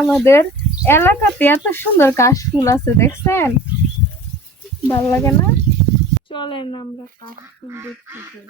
আমাদের এলাকাতে এত সুন্দর কাশফুল আছে দেখছেন, ভালো লাগে না? চলেন আমরা কাশফুল দেখতে যাই।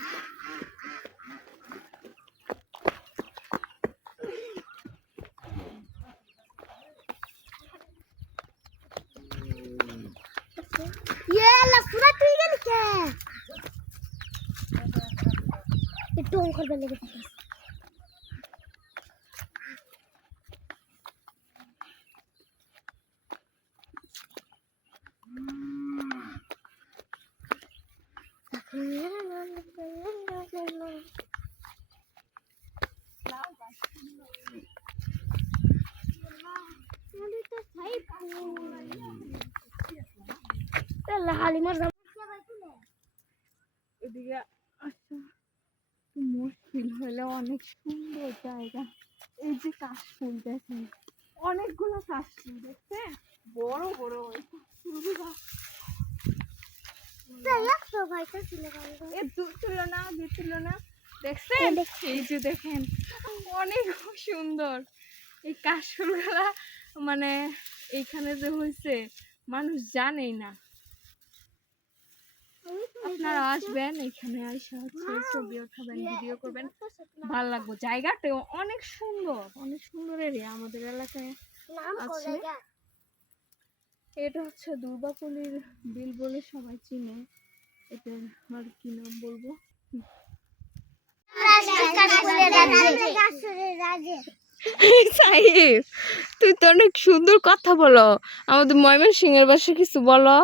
এদিকে আচ্ছা মুশকিল হলে অনেক সুন্দর জায়গা। এই যে কাশফুল দেখেন, অনেকগুলো কাশফুল দেখছেন, বড় বড় ওই কাশফুলগুলো ছিল না দেখছেন? এই যে দেখেন অনেক সুন্দর এই কাশফুলগুলা, মানে এইখানে যে হয়েছে মানুষ জানেই না। আপনারা আসবেন এখানে, এসে হচ্ছে ছবি উঠাবেন, ভিডিও করবেন, ভালো লাগবে। জায়গাটা অনেক সুন্দর, অনেক সুন্দর এরিয়া আমাদের এলাকায় আছে। এটা হচ্ছে দুর্গাপল্লীর বিল বলে সবাই চিনে। এটা আর কি নাম বলবো, সাইফ তুই তো অনেক সুন্দর কথা বলো, আমাদের ময়মনসিংহের ভাষায় কিছু বলো।